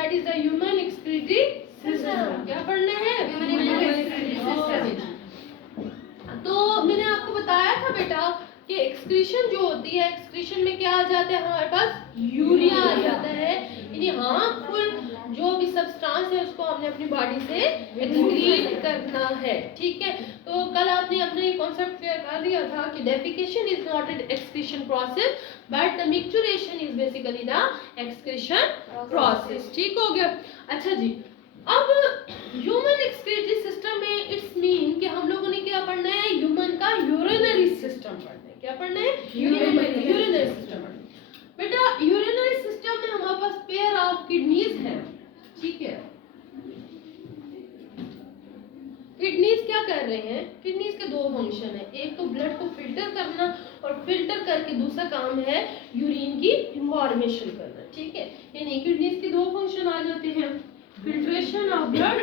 That is the human excretory system. क्या पढ़ना है? Human excretory system. तो मैंने आपको बताया था बेटा कि एक्सक्रीशन जो होती है, एक्सक्रीशन में क्या आ जाता है हमारे पास? यूरिया आ जाता है, यानी हार्मफुल जो भी सब्सटेंस है उसको हमने अपनी बॉडी से एक्सक्रीट करना है। ठीक है, तो कल आपने अपने ये कॉन्सेप्ट क्लियर कर दिया था कि defecation is not an excretion process but the micturition is basically the excretion process. ठीक हो गया? अच्छा जी, अब ह्यूमन एक्सक्रीटरी सिस्टम में इट्स मीन कि हम लोगों ने क्या पढ़ना है? ह्यूमन का यूरिनरी सिस्टम पढ़ना है। क्या पढ़ना है? Urinary system. बेटा यूरिनरी सिस्टम में हमारे पास पेयर ऑफ किडनीज है। ठीक है, किडनीज क्या कर रहे हैं? किडनीज के दो फंक्शन है, एक तो ब्लड को फिल्टर करना और फिल्टर करके दूसरा काम है यूरिन की फॉर्मेशन करना। ठीक है, यानी किडनीज के दो फंक्शन आ जाते हैं, filtration of blood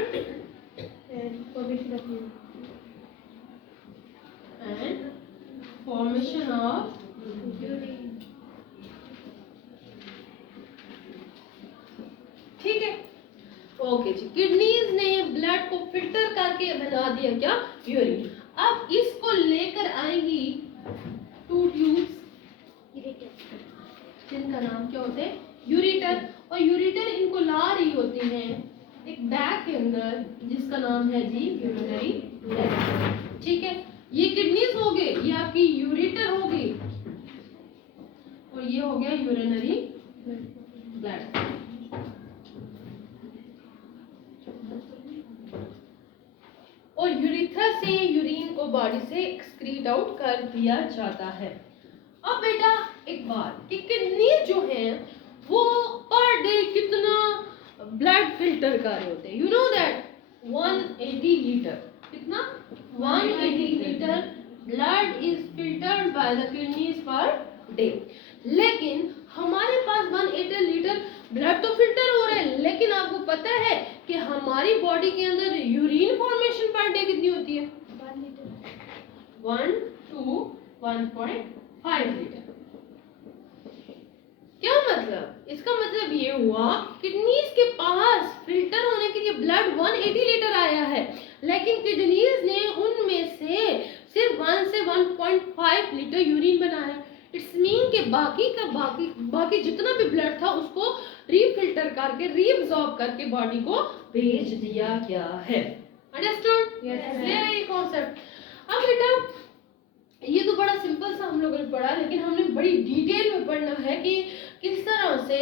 and formation of urine. ठीक है, ओके जी। किडनीज ने ब्लड को फिल्टर करके बना दिया क्या? यूरिन। अब इसको लेकर आएंगी टू ट्यूब्स, जिनका नाम क्या होते हैं? यूरेटर। और यूरेटर इनको ला रही होती है एक बैग के अंदर जिसका नाम है जी यूरिनरी ब्लैडर। ठीक है, ये किडनीज हो गए, ये आपकी यूरेटर हो गई और ये हो गया यूरिनरी ब्लैडर। और यूरिथ्रा से यूरिन को बॉडी से एक्सक्रीट आउट कर दिया जाता है। अब बेटा एक बात कि किडनी जो है वो पर डे कितना ब्लड फिल्टर कर रहे होते हैं? यू नो दैट 180 लीटर, कितना? 180 litre blood is filtered by the kidneys per day. लेकिन हमारे पास 180 लीटर ब्लड तो फिल्टर हो रहा है, लेकिन आपको पता है कि हमारी बॉडी के अंदर यूरिन फॉर्मेशन पर डे कितनी होती है? 1 लीटर, 1 to 1.5 लीटर। क्या मतलब? इसका मतलब ये हुआ किडनीज के पास फिल्टर होने के लिए ब्लड 180 लीटर आया है, लेकिन किडनीज ने उनमें से सिर्फ 1 से 1.5 लीटर यूरिन बनाया। इट्स मीन के बाकी जितना भी ब्लड था उसको रीफिल्टर करके रीअब्सॉर्ब करके बॉडी को भेज दिया गया है। अंडरस्टूड? ये कॉन्सेप्ट। अब बेटा ये तो बड़ा सिंपल सा हम लोगों ने पढ़ा, लेकिन हमने बड़ी डिटेल में पढ़ना है कि किस तरह से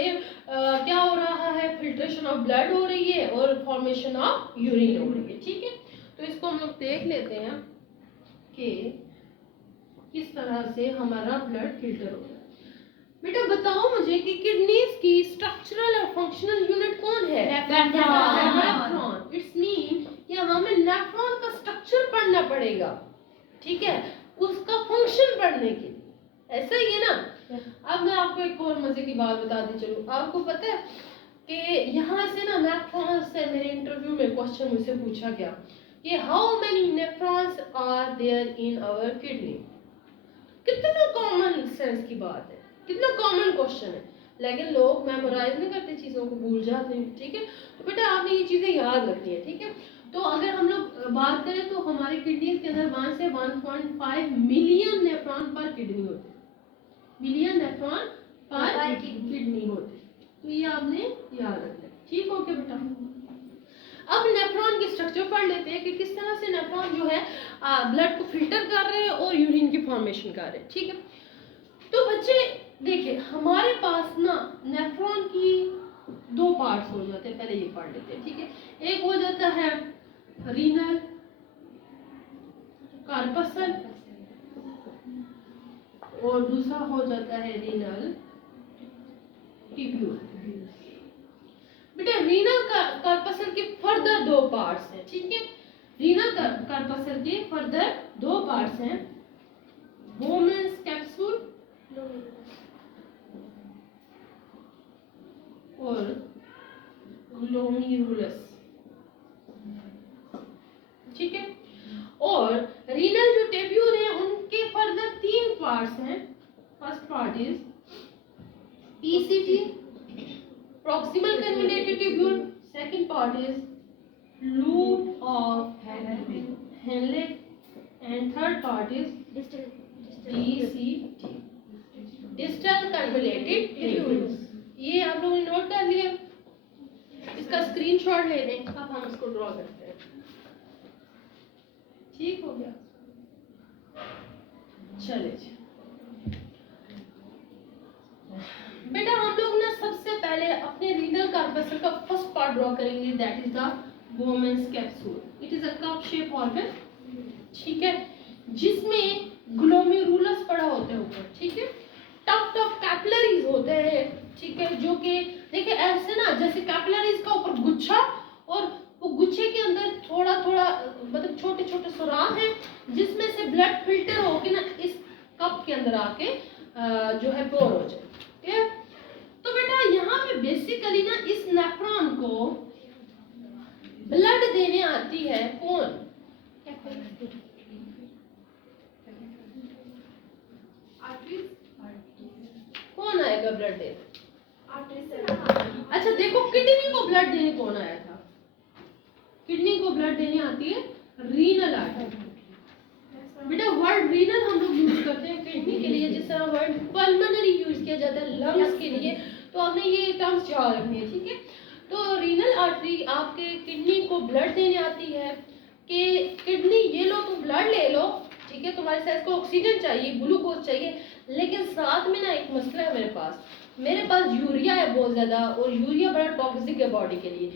क्या हो रहा है, फिल्ट्रेशन ऑफ ब्लड हो रही है और फॉर्मेशन ऑफ यूरिन हो रही है। ठीक है, तो इसको हम लोग देख लेते हैं कि किस तरह से हमारा ब्लड फिल्टर हो रहा है। बेटा बताओ मुझे कि किडनीज की स्ट्रक्चरल और फंक्शनल यूनिट कौन है? नेफ्रॉन। इट्स मीन कि हमें नेफ्रॉन का स्ट्रक्चर पढ़ना पड़ेगा। ठीक है, उसका फंक्शन पढ़ने के लिए। ऐसा ही है ना? अब मैं आपको एक और मजे की बात बताती चलूं। आपको पता है कि यहाँ से ना नेफ्रॉन से मेरे इंटरव्यू में क्वेश्चन मुझसे पूछा गया कि how many nephrons are there in our kidney. कितना कॉमन सेंस की बात है, कितना कॉमन क्वेश्चन है, लेकिन लोग मेमोराइज नहीं करते, चीजों को भूल जाते हैं। ठीक है, तो बेटा आपने ये चीजें याद रखनी है। ठीक है, तो अगर हम लोग बात करें तो हमारी किडनीज के अंदर 1 से 1.5 मिलियन नेफ्रॉन पर किडनी होते हैं। मिलियन नेफ्रॉन पर किडनी होते हैं, तो ये आपने याद रखना है। ठीक हो गया बेटा? अब नेफ्रॉन की स्ट्रक्चर पढ़ लेते हैं कि किस तरह से नेफ्रॉन जो है ब्लड को फिल्टर कर रहे हैं और यूरिन की फॉर्मेशन कर रहे हैं। ठीक है, तो बच्चे देखिए हमारे पास ना नेफ्रॉन की दो पार्ट्स हो जाते हैं, पहले ये पढ़ लेते हैं। ठीक है, एक हो जाता है रीनल कार्पसल और दूसरा हो जाता है रीनल ट्यूब्यूल। बेटा रीनल कार्पसल के फर्दर दो पार्ट्स हैं। ठीक है, रीनल कार्पसल के फर्दर दो पार्ट्स हैं, बोमेन्स कैप्सूल और ग्लोमेरुलस। ठीक है, और रीनल जो ट्यूब्यूल है उनके फर्दर तीन पार्ट्स हैं। First part is PCT, proximal convoluted tubule, second part is loop of Henle, and third part is DCT, distal convoluted tubules. ये आप लोगों ने नोट कर लिया, इसका स्क्रीनशॉट ले लें, अब हम इसको ड्रॉ करते हैं। ठीक हो गया, चले जी बेटा, हम लोग ना सबसे पहले अपने रीनल कार्पस्कल का फर्स्ट पार्ट ड्रॉ करेंगे, that is the बोमेंस capsule. It is a cup shape organ, ठीक है, जिसमें ग्लोमेरुलस पड़ा होता है ऊपर, ठीक है, टफ्ट ऑफ कैपिलरीज होते हैं, ठीक है, जो कि देखिए ऐसे ना, जैसे कैपिलरीज का ऊपर गुच्छा, और वो गुच्छे के अंदर थोड़ा थोड़ा मतलब छोटे छोटे सुराख हैं, जिसमें से ब्लड फिल्टर होके ना इस कप के अंदर आके जो है पोर हो जाए। ठीक है, तो बेटा यहाँ पे बेसिकली ना इस नेफ्रॉन को ब्लड देने आती है कौन? कौन आएगा ब्लड देने? अच्छा देखो, किडनी को ब्लड देने कौन आया था? किडनी को ब्लड देने आती है रीनल आर्टरी। बेटा वर्ड रीनल हम लोग यूज करते हैं किडनी के लिए, जिस तरह वर्ड पल्मोनरी यूज किया जाता है लंग्स के लिए, तो हमने ये टर्म्स याद रखनी है, ठीक है। तो रीनल आर्टरी आपके किडनी को ब्लड देने आती है कि किडनी ये लो तुम ब्लड ले लो, ठीक है, तुम्हारे सेल्स को ऑक्सीजन चाहिए, ग्लूकोज चाहिए, लेकिन साथ में ना एक मसला है मेरे पास यूरिया है बहुत ज्यादा, और यूरिया बड़ा टॉक्सिक है बॉडी के लिए।